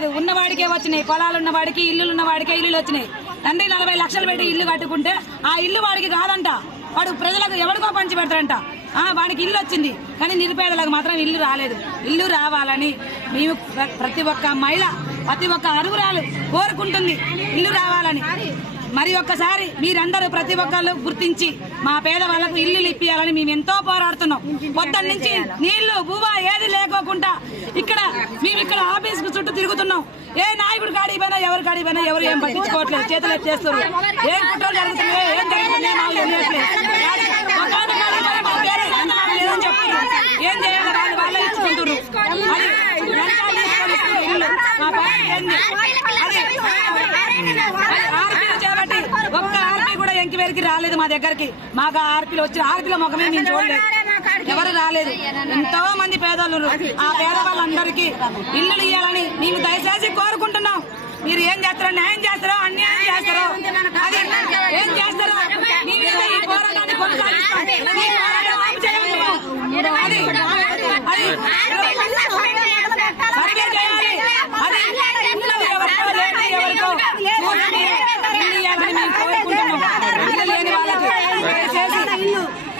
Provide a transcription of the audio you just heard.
రాలేదు, ఉన్నవాడికే వచ్చినాయి. పొలాలు ఉన్నవాడికి, ఇల్లులు ఉన్నవాడికే ఇల్లులు వచ్చినాయి. తండ్రి 40 లక్షలు పెట్టి ఇల్లు కట్టుకుంటే ఆ ఇల్లు వాడికి కాదంట, వాడు ప్రజలకు ఎవరికో పంచి పెడతారంట. వాడికి ఇల్లు వచ్చింది, కానీ నిరుపేదలకు మాత్రం ఇల్లు రాలేదు. ఇల్లు రావాలని మేము ప్రతి ఒక్క మహిళ, ప్రతి ఒక్క అరుగురాలు కోరుకుంటుంది ఇల్లు రావాలని. మరి ఒక్కసారి మీరందరూ ప్రతి ఒక్కళ్ళు గుర్తించి మా పేదవాళ్లకు ఇల్లు ఇప్పియాలని మేము ఎంతో పోరాడుతున్నాం. పొద్దున్న నుంచి నీళ్లు బువ్వా ఏది లేకోకుండా మేము ఇక్కడ ఆఫీస్ చుట్టూ తిరుగుతున్నాం. ఏ నాయకుడు కాడిపోయినా, ఎవరు కాడిపోయినా ఎవరు ఏం పట్టించుకోవట్లేదు, చేతులు ఎత్తేస్తారు. ఏం కుట్రలు జరుగుతున్నాయో ఏం జరుగుతున్నాయో మాకు తెలియట్లేదు. ఏం చేయాలి, వాళ్ళే ఇచ్చుకుంటారు. చేపట్టి ఒక్క ఆర్పీ కూడా ఎంక్వైరీకి రాలేదు మా దగ్గరికి. మాకు ఆర్పీలు వచ్చిన ఆర్పీల ముఖమే మేము చూడలేదు, ఎవరు రాలేదు. ఎంతో మంది పేదలు, ఆ పేదవాళ్ళందరికీ ఇల్లులు ఇవ్వాలని మేము దయచేసి కోరుకుంటున్నాం. మీరు ఏం చేస్తారో, న్యాయం చేస్తారో, అన్యాయం చేస్తారో, అది ఏం చేస్తారో మీ మీద ఈ పోరాటాన్ని కొనసాగిస్తాం. సర్వే చేయాలి, అది ఎవరికో